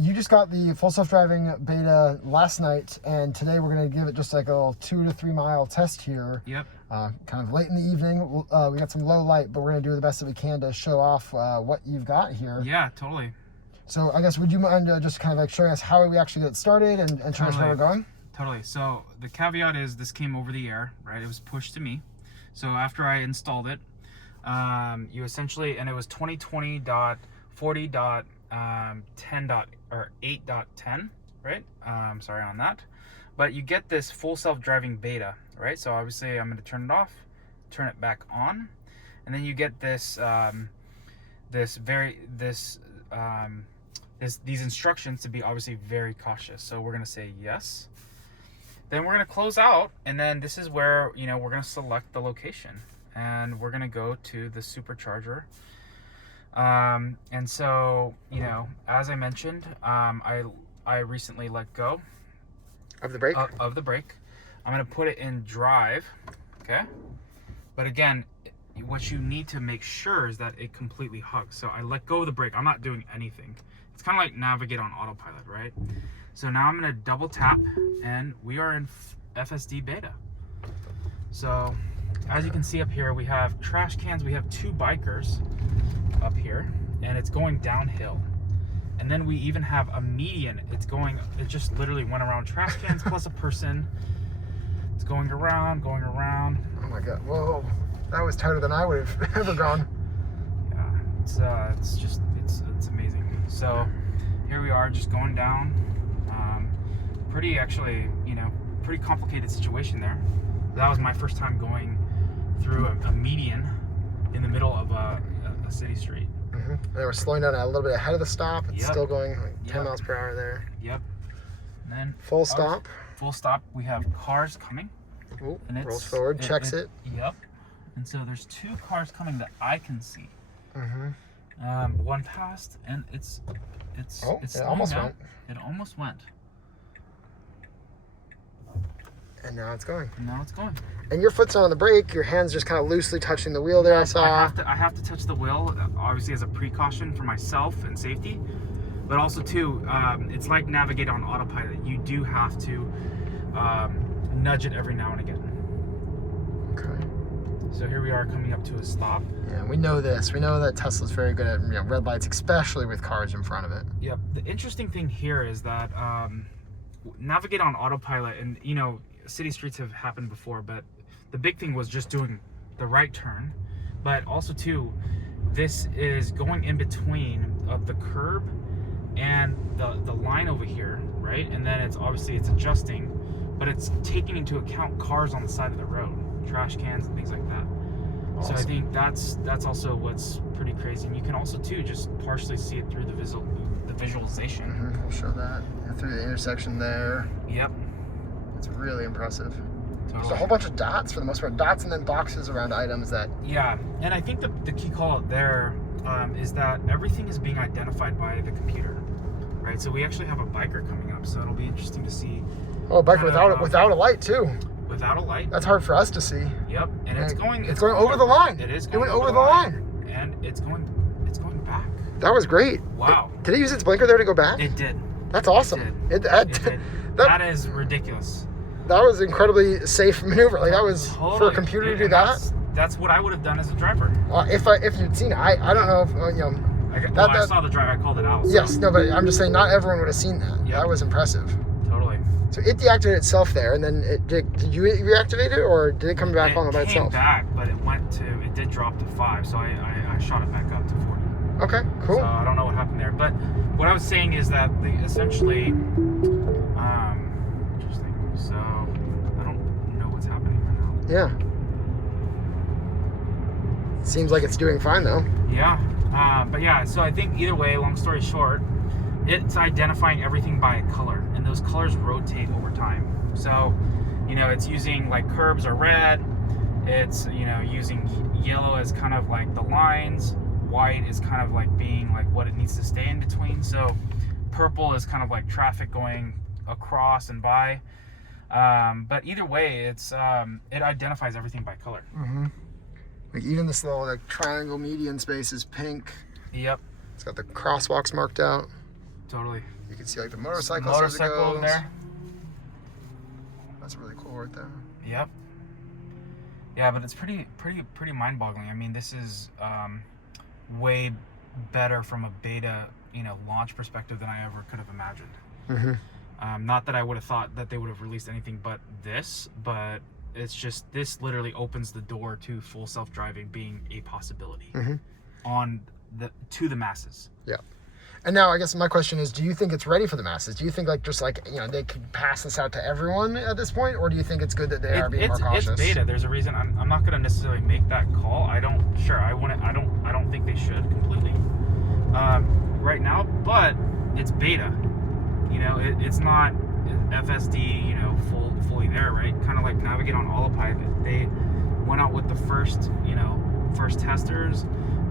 you just got the full self-driving beta last night, and today we're going to give it just like a little 2 to 3 mile test here. Yep. Kind of late in the evening. We got some low light, but we're going to do the best that we can to show off what you've got here. Yeah, totally. So I guess, would you mind just kind of like showing us how we actually get started and showing us where we're going? Totally. So the caveat is this came over the air, right? It was pushed to me. So after I installed it, you essentially, and it was 2020.40.10.8.10, right? Sorry on that. But you get this full self-driving beta, right? So obviously I'm going to turn it off, turn it back on, and then you get this these instructions to be obviously very cautious. So we're going to say yes. Then we're going to close out, and then this is where, you know, we're going to select the location, and we're going to go to the supercharger. And so, you know, as I mentioned, I recently let go Of the brake? Of the brake. I'm going to put it in drive, okay? But again, what you need to make sure is that it completely hugs. So I let go of the brake. I'm not doing anything. It's kind of like navigate on autopilot, right? So now I'm going to double tap, and we are in FSD Beta. So as you can see up here, we have trash cans. We have 2 bikers up here, and it's going downhill. And then we even have a median. It just literally went around trash cans plus a person. It's going around. Oh my God, whoa. That was tighter than I would have ever gone. Yeah, it's amazing. So here we are, just going down. Pretty complicated situation there. That was my first time going through a median in the middle of a city street. Mm-hmm. And they were slowing down a little bit ahead of the stop. It's still going like 10 miles per hour there. Yep. And then full stop. Full stop. We have cars coming. Ooh, and rolls forward, checks it. Yep. And so there's 2 cars coming that I can see. Mm-hmm. One passed, and it's it almost went. It almost went. And now it's going. And your foot's not on the brake. Your hand's just kind of loosely touching the wheel there. I saw. I have to touch the wheel, obviously as a precaution for myself and safety, but also too, it's like navigate on autopilot. You do have to nudge it every now and again. Okay. So here we are coming up to a stop. Yeah, we know this. We know that Tesla's very good at red lights, especially with cars in front of it. Yep. The interesting thing here is that navigate on autopilot, and you know, city streets have happened before, but the big thing was just doing the right turn. But also too, this is going in between of the curb and the line over here, right? And then it's adjusting, but it's taking into account cars on the side of the road, trash cans and things like that. Awesome. So I think that's also what's pretty crazy. And you can also too just partially see it through the visualization. Mm-hmm. We'll show that through the intersection there. Yep. It's really impressive. Totally. There's a whole bunch of dots for the most part. Dots and then boxes around items that... Yeah, and I think the key call out there is that everything is being identified by the computer, right? So we actually have a biker coming up, so it'll be interesting to see. Oh, a biker without a light too. Without a light. That's hard for us to see. Yep, and it's going over the line. It is. It went over the line. And it's going back. That was great. Wow. Did it use its blinker there to go back? It did. That's awesome. It did. That is ridiculous. That was incredibly safe maneuver. Like that was for a computer to do that. That's what I would have done as a driver. If you'd seen it, I don't know if I saw the driver. I called it out. So. Yes, no, but I'm just saying not everyone would have seen that. Yep. That was impressive. Totally. So it deactivated itself there, and then did you reactivate it, or did it come back on by itself? It came back, but it did drop to 5, so I shot it back up to 40. Okay, cool. So I don't know what happened there, but what I was saying is that essentially, interesting. So I don't know what's happening right now. Yeah. Seems like it's doing fine though. Yeah, but yeah. So I think either way, long story short, it's identifying everything by a color, and those colors rotate over time. So, you know, it's using like curbs are red. It's, you know, using yellow as kind of like the lines. White is kind of like being like what it needs to stay in between. So purple is kind of like traffic going across and by. But either way, it identifies everything by color. Mm-hmm. Like even this little like triangle median space is pink. Yep. It's got the crosswalks marked out. totally. You can see like the motorcycle Motorcycle in there. That's really cool right there. Yep. Yeah, but it's pretty mind-boggling. I mean, this is way better from a beta, launch perspective than I ever could have imagined. Mm-hmm. Not that I would have thought that they would have released anything but this, but it's just, this literally opens the door to full self-driving being a possibility to the masses. Yeah. And now I guess my question is, do you think it's ready for the masses? Do you think they could pass this out to everyone at this point? Or do you think it's good that they are being more cautious? It's beta. There's a reason. I'm not going to necessarily make that call. I don't think they should completely right now, but it's beta. It's not FSD, fully there, right? Kind of like Navigate on Autopilot. They went out with the first testers,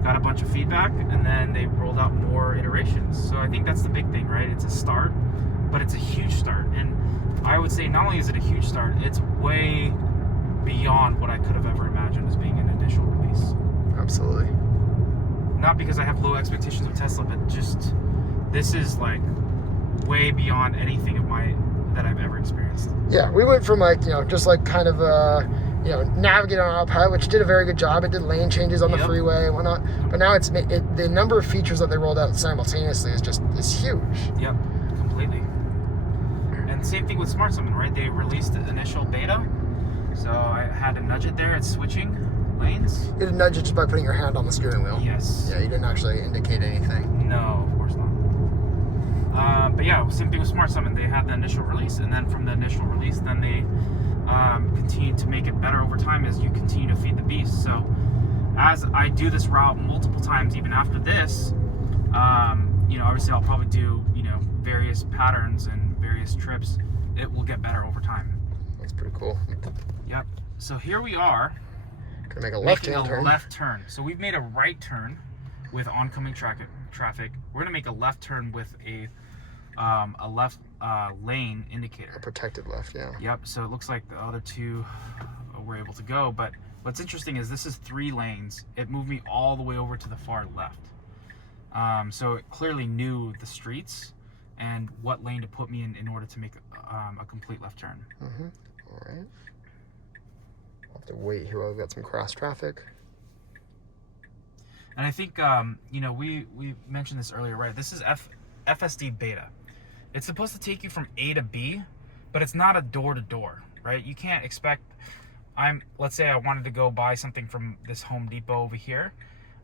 got a bunch of feedback, and then they rolled out more iterations. So I think that's the big thing, right? It's a start, but it's a huge start. And I would say not only is it a huge start, it's way beyond what I could have ever imagined as being an initial release. Absolutely. Not because I have low expectations of Tesla, but just this is like way beyond anything that I've ever experienced. Yeah, we went from Navigate on Autopilot, which did a very good job. It did lane changes on the freeway and whatnot. But now the number of features that they rolled out simultaneously is huge. Yep, completely. And same thing with Smart Summon, right? They released the initial beta, so I had to nudge it there. It's switching lanes. You did nudge it just by putting your hand on the steering wheel. Yes. Yeah, you didn't actually indicate anything. No, of course not. But yeah, same thing with Smart Summon. They had the initial release, and then from the initial release, then they continue to make it better over time as you continue to feed the beast. So as I do this route multiple times, even after this, obviously I'll probably do, various patterns and various trips. It will get better over time. That's pretty cool. Yep. So here we are. Gonna make a left-hand turn. Left turn. So we've made a right turn with oncoming traffic. We're gonna make a left turn with a left lane indicator. A protected left, yeah. Yep. So it looks like the other two were able to go, but what's interesting is this is 3 lanes. It moved me all the way over to the far left. So it clearly knew the streets and what lane to put me in order to make a complete left turn. Mm-hmm. All right. I'll have to wait here while we've got some cross traffic. And I think, we mentioned this earlier, right? This is FSD Beta. It's supposed to take you from A to B, but it's not a door-to-door, right? You can't expect, let's say I wanted to go buy something from this Home Depot over here.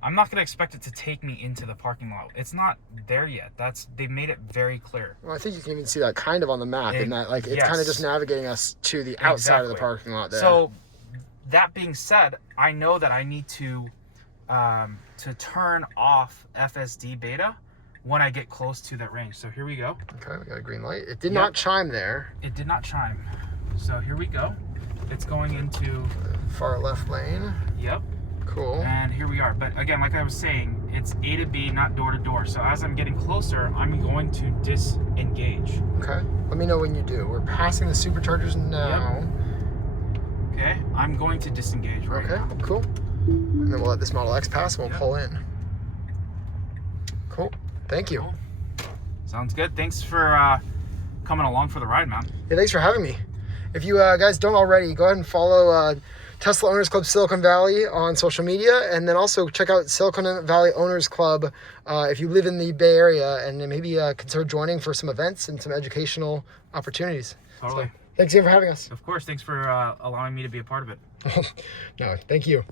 I'm not going to expect it to take me into the parking lot. It's not there yet. They've made it very clear. Well, I think you can even see that kind of on the map, in that it's kind of just navigating us to the outside of the parking lot there. So that being said, I know that I need to turn off FSD Beta when I get close to that range. So here we go. Okay, we got a green light. It did not chime there. It did not chime. So here we go. It's going into the far left lane. Yep. Cool. And here we are. But again, like I was saying, it's A to B, not door to door. So as I'm getting closer, I'm going to disengage. Okay. Let me know when you do. We're passing the superchargers now. Yep. Okay. I'm going to disengage right now. Okay, cool. And then we'll let this Model X pass and we'll pull in. Cool. Thank you. Cool. Sounds good. Thanks for coming along for the ride, man. Yeah, thanks for having me. If you guys don't already, go ahead and follow Tesla Owners Club Silicon Valley on social media, and then also check out Silicon Valley Owners Club if you live in the Bay Area, and then maybe consider joining for some events and some educational opportunities. Totally. So, thanks again for having us. Of course. Thanks for allowing me to be a part of it. No, thank you.